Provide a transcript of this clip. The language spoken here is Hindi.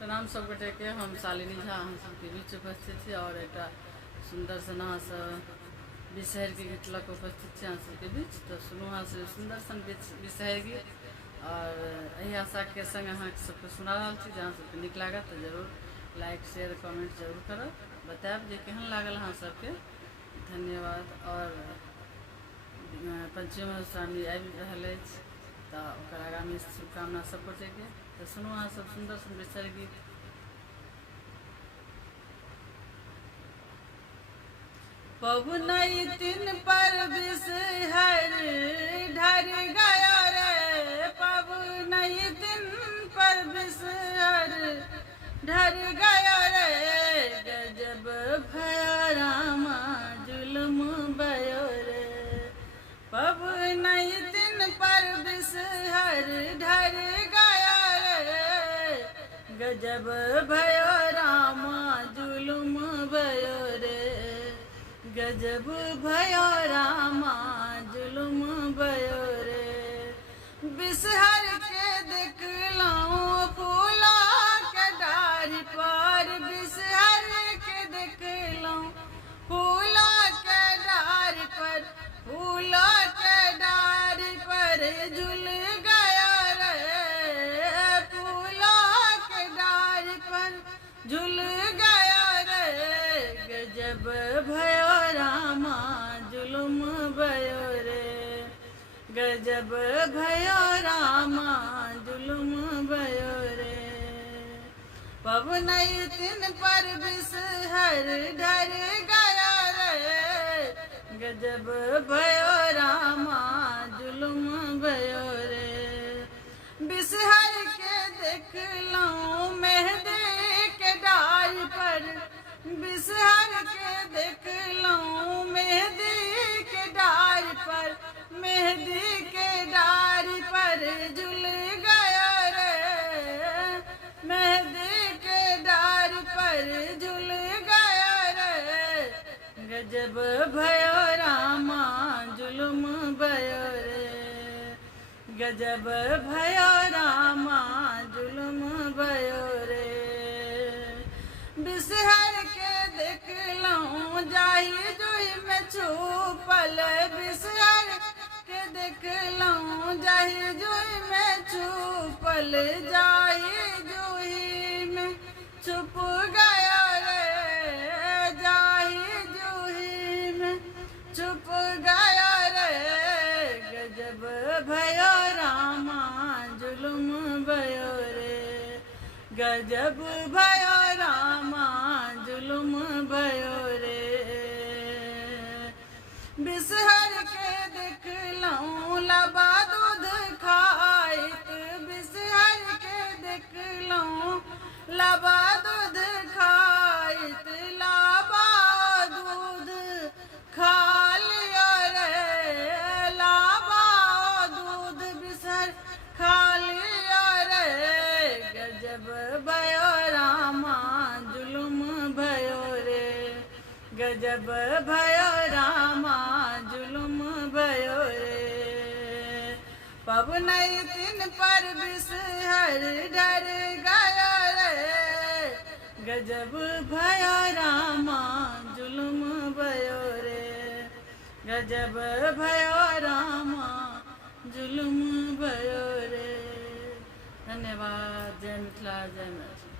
प्रणाम सब गोटे के। हम शालिनी झा अहाँ सबके बीच उपस्थित छी और एक सुंदर सन अहाँ सब विषहर के गीत लग उपस्थित छी अहाँ सबके बीच। तो सुनू अहाँ से सुंदर सन विषहर गीत और यही आशा के संग अहाँ सबके सुना रहा छी। अहाँ सबके नीक लागत तो जरूर लाइक शेयर कमेंट जरूर करब, बतायब जे केहन लागल अहाँ सबके। धन्यवाद। और पंचमी मधुश्रावणी आबि रहल अछि तो ओकर आगामी शुभकामना सब गोटे के। तो सुनू अहाँ सब सुंदर सन विषहर गीत। पवनैतिन पर विषहर ढर गया रे, पवनैतिन पर विषहर ढर गया रे। गजब भया रामा जुल्म भयो रे, पवनैतिन पर विषहर ढर गया रे। गजब भयो रामा जुल्म भयो रे, गजब भयो रामा जुल्म भयो रे। विषहर के देखलौं फूला के डारी पर, विषहर के देखलौं फूला के डारी पर, फूला के डारी पर झूल गया रे, फूला के डारी पर झूल गया रे। गजब भयो रामा जुल्म भयो रे, गजब भयो रामा जुल्म भयो रे। पवनैतिन पर विषहर ढर गया रे, गजब भयो रामा जुल्म भयो रे। विषहर के देखलौं मेहंदी के डारी पर, विषहर के देखलौं मेहंदी के डारी पर, मेहंदी के डारी पर झूल गया रे, मेहंदी के डारी पर झूल गया रे। गजब भयो रामा जुल्म भयो रे, गजब भयो रामा जुल्म भयो रे। विषहर के देखलौं जाहि जुहि में छुपल, विषहर के देखलौं जाहि जुहि में छुपल, जाहि जुहि में छुप गया रे, जाहि जुहि में छुप गया रे। गजब भयो रामा जुल्म भयो रे, गजब भयो रामा जुल्म भयो रे। विषहर के देखलौं लबा दूध खाइत, विषहर के देखलौं लबा दूध खाइत, लबा दूध खा लिया रे, लबा दूध विषहर खा लिया रे। गजब भयो रामा जुल्म भयो रे, गजब भयो रामा जुल्म भयो रे। पवनैतिन पर विषहर ढर गया रे, गजब भयो रामा जुल्म भयो रे, गजब भयो रामा जुल्म भयो रे। धन्यवाद। जय मिथिला, जय मैथिली।